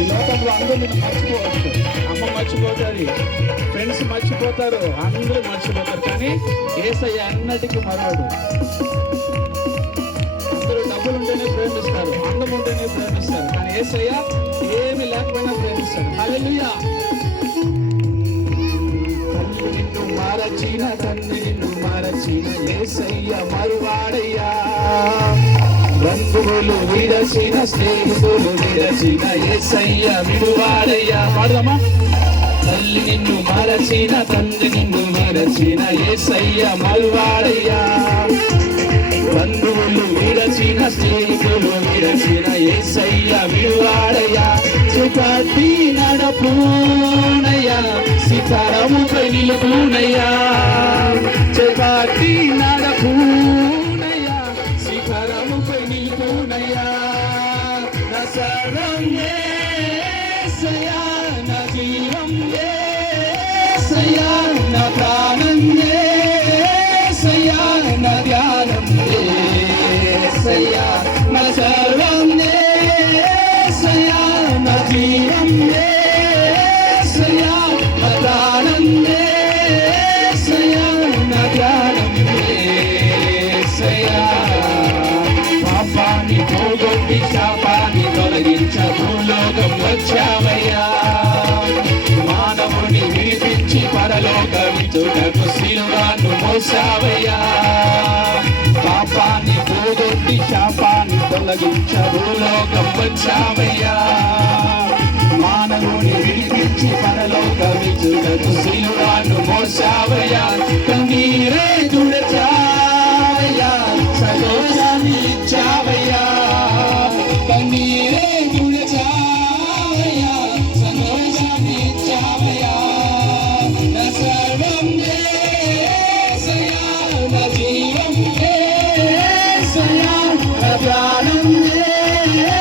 ఈ లోకంలో అందరూ నిన్ను మర్చిపోవచ్చు. అమ్మ మర్చిపోతుంది, ఫ్రెండ్స్ మర్చిపోతారు, అందరూ మర్చిపోతారు. కానీ యేసయ్య అన్నిటికీ మరవడు. అందరూ డబ్బులు ఉంటేనే ప్రేమిస్తారు, అందం ఉంటేనే ప్రేమిస్తారు. కానీ యేసయ్య ఏమి లేకపోయినా ప్రేమిస్తాడు. హల్లెలూయా. తల్లి నిన్ను మరచిన, తండ్రి నిన్ను మరచిన యేసయ్య మరువాడయ్యా. బంధువులు విడచిన, స్నేహితులు విడచిన యేసయ్య విడువాడయ్యా. పాడదామా? తల్లి నిన్ను మరచిన, తండ్రి నిన్ను మరచిన యేసయ్య మరువాడయ్యా. బంధువులు విడచిన, స్నేహితులు విడచిన యేసయ్య విడువాడయ్యా. చేపట్టి నడపునయ్యా, సితారముపై నిలుపునయ్యా. చేపట్టి నడపునయ్యా, సితారముపై నిలుపునయ్యా. నా సర్వం యేసయ్యా, నా జీవం యేసయ్యా, నా ప్రాణం యేసయ్యా, నా ధ్యానం యేసయ్యా. నా సర్వం యేసయ్యా, నా జీవం యేసయ్యా, నా ప్రాణం యేసయ్యా, నా ధ్యానం యేసయ్యా. పాపాన్ని పోగొట్టి శాపాన్ని తొలగించ భూలోకం వచ్చావయ్యా. మానవుని విడిపించి పరలోక విజుటకు శిలువను మోసావయ్యా. పాపాన్ని పోగొట్టి శాపాన్ని తొలగించ భూలోకం వచ్చావయ్యా. మానవుని విడిపించి పరలోక విజుటకు శిలువను మోసావయ్యా. కన్నీరే తుడచావయ్యా, సంతోషాన్ని ఇచ్చావయ్యా. కన్నీరే తుడచావయ్యా, సంతోషాన్ని ఇచ్చావయ్యా. నా సర్వం యేసయ్యా, నా జీవం యేసయ్యా, నా ప్రాణం యేసయ్యా.